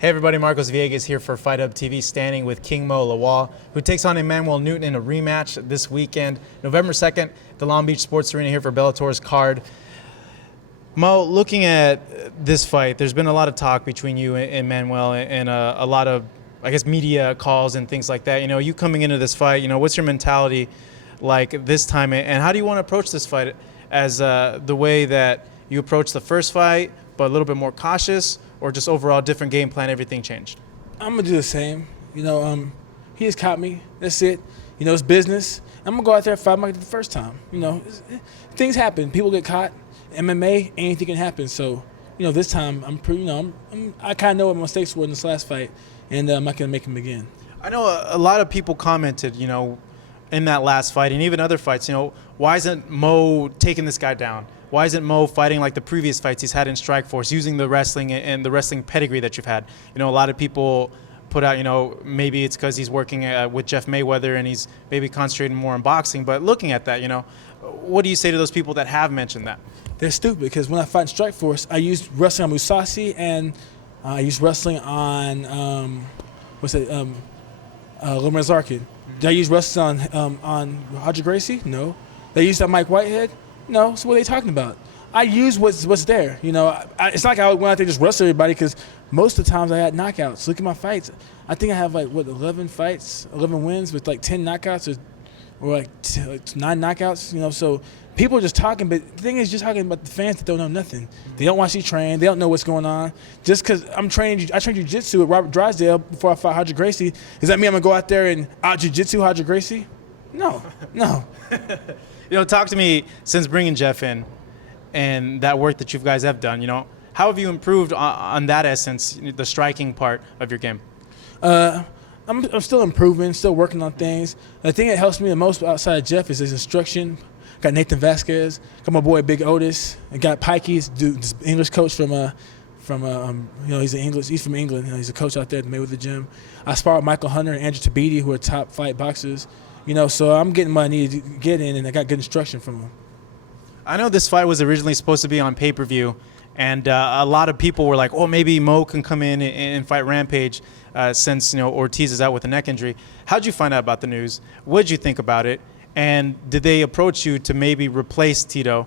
Hey everybody, Marcos Villegas here for Fight Hub TV, standing with King Mo Lawal, who takes on Emmanuel Newton in a rematch this weekend, November 2nd, the Long Beach Sports Arena here for Bellator's card. Mo, looking at this fight, there's been a lot of talk between you and Emmanuel and a lot of, I guess, media calls and things like that. You know, you coming into this fight, you know, what's your mentality like this time, and how do you want to approach this fight as the way that you approached the first fight, but a little bit more cautious, or just overall different game plan, everything changed? I'm going to do the same. You know, he has caught me. That's it. You know, it's business. I'm going to go out there and fight him like the first time. You know, things happen. People get caught. MMA, anything can happen. So, you know, this time I'm pretty, you know, I kind of know what my mistakes were in this last fight, and I'm not going to make them again. I know a lot of people commented, you know, in that last fight and even other fights, you know, why isn't Mo taking this guy down? Why isn't Mo fighting like the previous fights he's had in Strikeforce, using the wrestling and the wrestling pedigree that you've had? You know, a lot of people put out, you know, maybe it's because he's working with Jeff Mayweather and he's maybe concentrating more on boxing. But looking at that, you know, what do you say to those people that have mentioned that? They're stupid, because when I fight in Strikeforce, I used wrestling on Musashi, and I used wrestling on, Lemar Zarkin. Did I use wrestling on Roger Gracie? No. They used on Mike Whitehead? No. So what are they talking about? I use what's there. You know, it's not like I went out there and just wrestle everybody, because most of the times I had knockouts. Look at my fights. I think I have 11 fights, 11 wins with 10 knockouts, or 9 knockouts. You know, so people are just talking, but the thing is, just talking about the fans that don't know nothing. They don't watch you train. They don't know what's going on. Just because I trained jiu-jitsu with Robert Drysdale before I fought Roger Gracie, does that mean I'm going to go out there and out-jiu-jitsu Roger Gracie? No. You know, talk to me, since bringing Jeff in and that work that you guys have done, you know, how have you improved on that essence, the striking part of your game? I'm still improving, still working on things. The thing that helps me the most outside of Jeff is his instruction. Got Nathan Vasquez, got my boy Big Otis, and got Pikey, this English coach from you know, he's from England. You know, he's a coach out there at the Mayweather gym. I spar with Michael Hunter and Andrew Tabiti, who are top flight boxers. You know, so I'm getting what I need to get in, and I got good instruction from them. I know this fight was originally supposed to be on pay-per-view, and a lot of people were like, oh, maybe Mo can come in and fight Rampage since, you know, Ortiz is out with a neck injury. How'd you find out about the news? What'd you think about it? And did they approach you to maybe replace Tito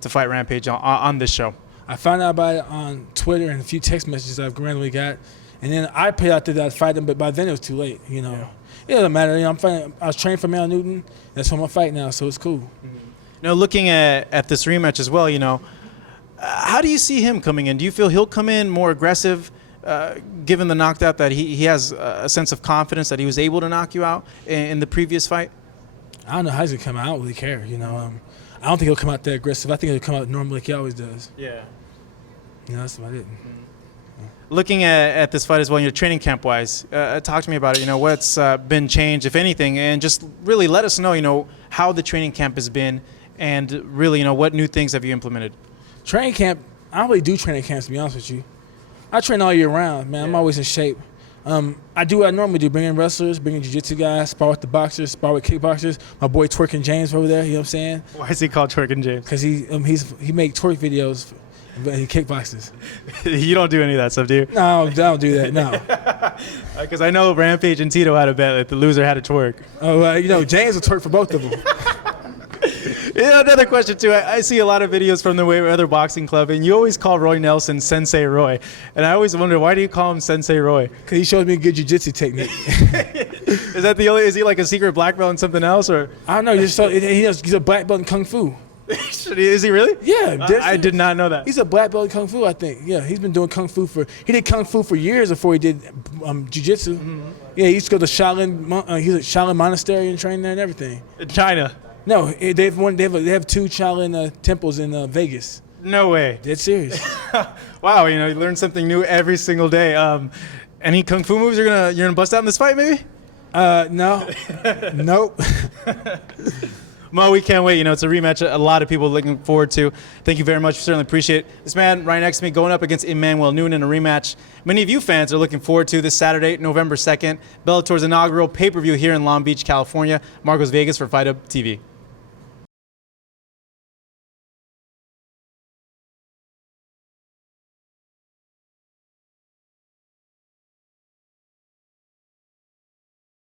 to fight Rampage on this show? I found out about it on Twitter and a few text messages I've randomly got, and then I put out that I'd fight him, but by then it was too late. You know, It doesn't matter. You know, I was trained for Emmanuel Newton. That's who I'm gonna fight now, so it's cool. Mm-hmm. You know, looking at this rematch as well, you know, how do you see him coming in? Do you feel he'll come in more aggressive, given the knockout, that he has a sense of confidence that he was able to knock you out in the previous fight? I don't know how he's gonna come out. I don't really care. You know, I don't think he'll come out that aggressive. I think he'll come out normally like he always does. Yeah. You know, that's about it. Mm-hmm. Looking at this fight as well, your training camp-wise, talk to me about it. You know, what's been changed, if anything, and just really let us know, you know, how the training camp has been, and really, you know, what new things have you implemented? Training camp, I don't really do training camps, to be honest with you. I train all year round, man. I'm always in shape. I do what I normally do, bring in wrestlers, bring in jiu-jitsu guys, spar with the boxers, spar with kickboxers. My boy Twerking James over there, you know what I'm saying? Why is he called Twerking James? Because he make twerk videos, but he kickboxes. You don't do any of that stuff, do you? No, I don't do that, no. Because I know Rampage and Tito had a bet that the loser had to twerk. Oh, you know, James will twerk for both of them. Yeah, another question, too. I see a lot of videos from the Mayweather Boxing Club, and you always call Roy Nelson Sensei Roy. And I always wonder, why do you call him Sensei Roy? Because he shows me a good jiu-jitsu technique. Is he like a secret black belt in something else? Or I don't know. He's a black belt in Kung Fu. Is he really? Yeah. I did not know that. He's a black belt in Kung Fu, I think. Yeah, he's been doing Kung Fu he did Kung Fu for years before he did jiu-jitsu. Mm-hmm. Yeah, he used to go to Shaolin, he's at Shaolin Monastery and train there and everything. In China? No, they have 2 Shaolin temples in Vegas. No way. Dead serious. Wow, you know, you learn something new every single day. Any Kung Fu moves you're gonna bust out in this fight, maybe? No. Nope. Mo, we can't wait. You know, it's a rematch a lot of people are looking forward to. Thank you very much. We certainly appreciate it. This man right next to me going up against Emmanuel Newton in a rematch many of you fans are looking forward to this Saturday, November 2nd. Bellator's inaugural pay-per-view here in Long Beach, California. Marcos Villegas for Fight Hub TV.